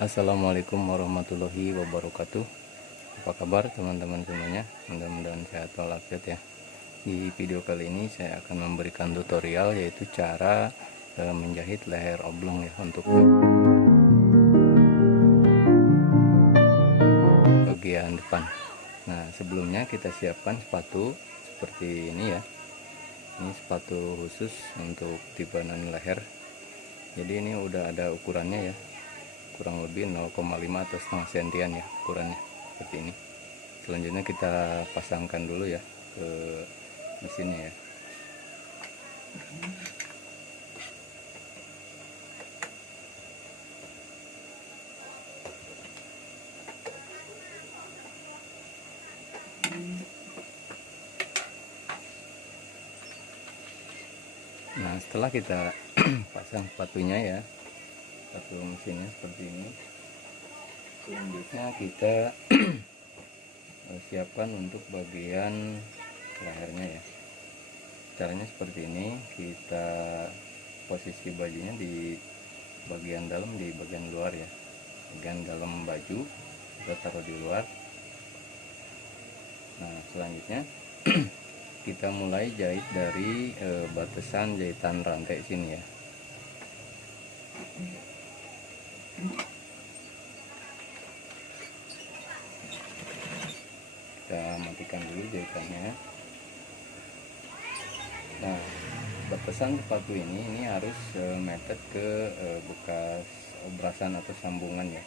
Assalamualaikum warahmatullahi wabarakatuh. Apa kabar teman-teman semuanya? Mudah-mudahan sehat walafiat ya. Di video kali ini saya akan memberikan tutorial, yaitu cara menjahit leher oblong ya, untuk bagian depan. Nah, sebelumnya kita siapkan sepatu seperti ini ya. Ini sepatu khusus untuk tibanan leher. Jadi ini udah ada ukurannya ya, kurang lebih 0,5 atau setengah sentian ya ukurannya, seperti ini. Selanjutnya kita pasangkan dulu ya ke mesinnya ya. Nah, setelah kita pasang sepatunya ya, sepatu mesinnya seperti ini, selanjutnya kita siapkan untuk bagian lehernya ya. Caranya seperti ini, kita posisi bajunya di bagian dalam, di bagian luar ya, bagian dalam baju kita taruh di luar. Nah, selanjutnya kita mulai jahit dari batasan jahitan rantai sini ya. Kita matikan dulu jahitannya. Nah, batasan sepatu ini harus mepet ke bekas obrasan atau sambungan ya.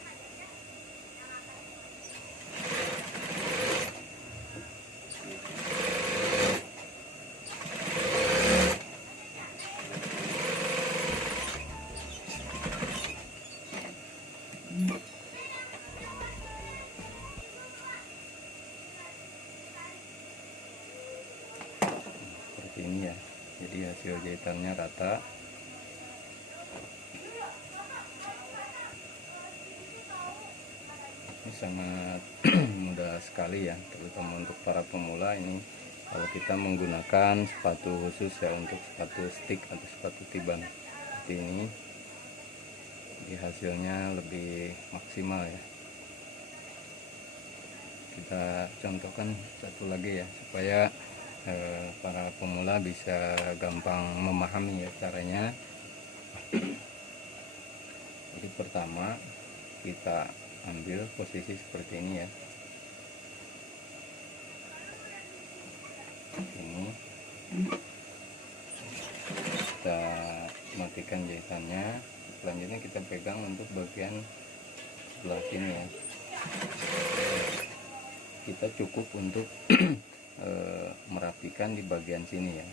Seperti ini ya, jadi hasil jahitannya rata. Ini sangat mudah sekali ya, terutama untuk para pemula ini, kalau kita menggunakan sepatu khusus ya, untuk sepatu stick atau sepatu tiban seperti ini, jadi hasilnya lebih maksimal ya. Kita contohkan satu lagi ya, supaya para pemula bisa gampang memahami ya caranya. Jadi pertama kita ambil posisi seperti ini ya, ini kita matikan jahitannya. Selanjutnya kita pegang untuk bagian sebelah sini ya. Kita cukup untuk merapikan di bagian sini ya.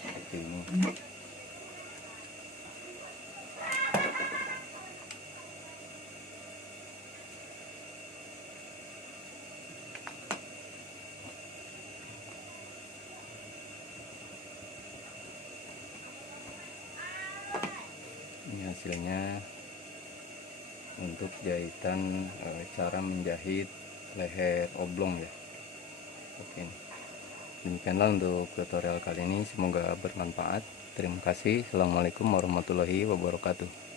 Seperti ini. Ini hasilnya untuk jahitan cara menjahit leher oblong ya. Oke, demikianlah untuk tutorial kali ini, semoga bermanfaat. Terima kasih. Assalamualaikum warahmatullahi wabarakatuh.